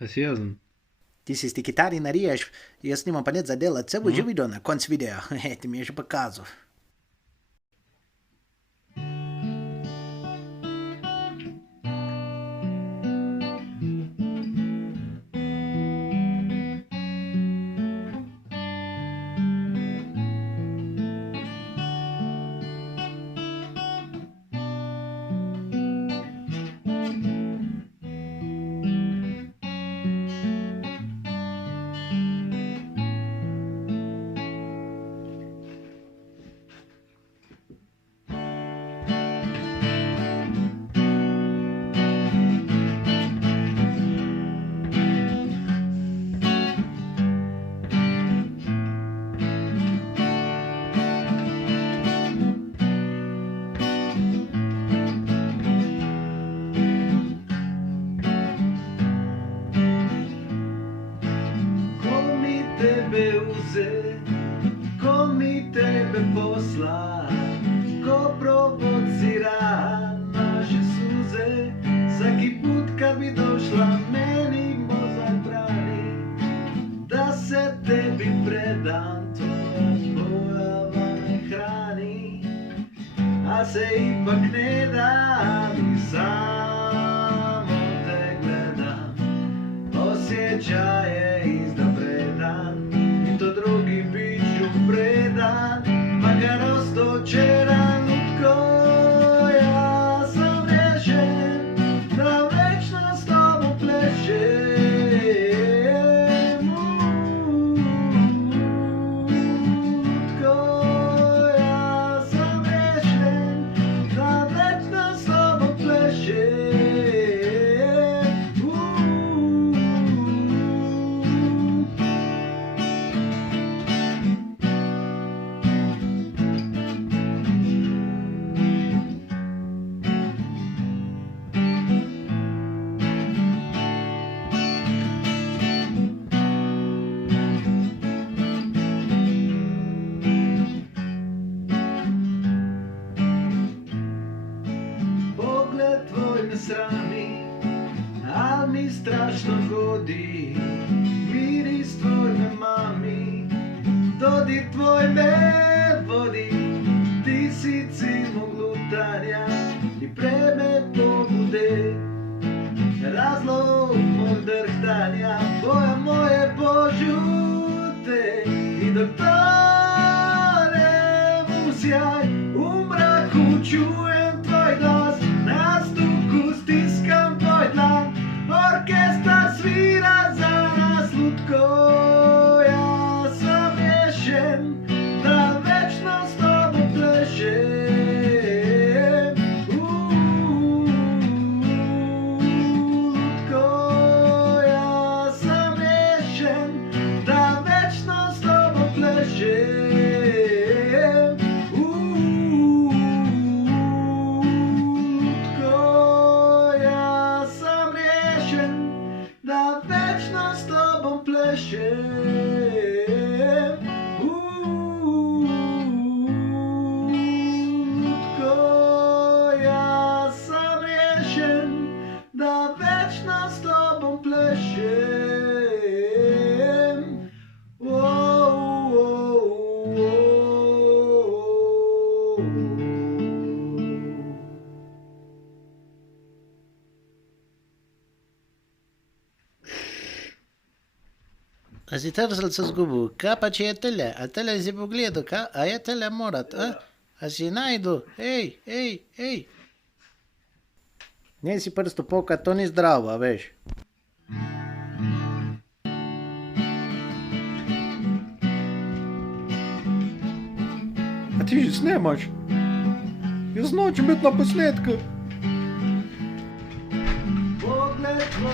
A seriousno? Ti si sti kitari nariješ, jaz nimam pa net za delat, se bo že videl na konc videa, ti mi je že pokazal. Tebe uze, ko mi tebe posla, ko provocira naše suze. Svaki put kad bi došla meni mozak pravi da se tebi predam, tvoja pojava me hrani, a se ipak ne da mi samo te gledam. Osjećaje izdobredan i to drugi bit ću predan, makar ostao čeran lutko. Ja sam rješen da večno s tobom plešem. Lutko, ja sam rješen da večno s tobom plešem. Pogled tvoj me srami, al mi strašno godi. Miris tvoj me mami, dodir tvoj me vodi. Ti si cilj mog lutanja i preme pobude, razlog mog drhtanja. Boja moje požute i dok tonem u sjaj, u mraku čujem tvoj glas. Na stuku stiskam tvoj dlan, orkestar svira za nas. Lutko, ja sam rješen da večno s tobom plešem. Lutko, ja sam rješen da večno s tobom plešem. Da večno s tobom plešem. Lutko, ja sam rješen da večno s tobom plešem. A si tărsăl să zgubu, capa ce e tălea, a tălea zi bugledu, ca a e tălea morat, a si najdu, ej. Ne si prstu poka, to ni zdravo, veš. A ti že snemaš? Jaz nočem biti na posnetku. Pogled tvoj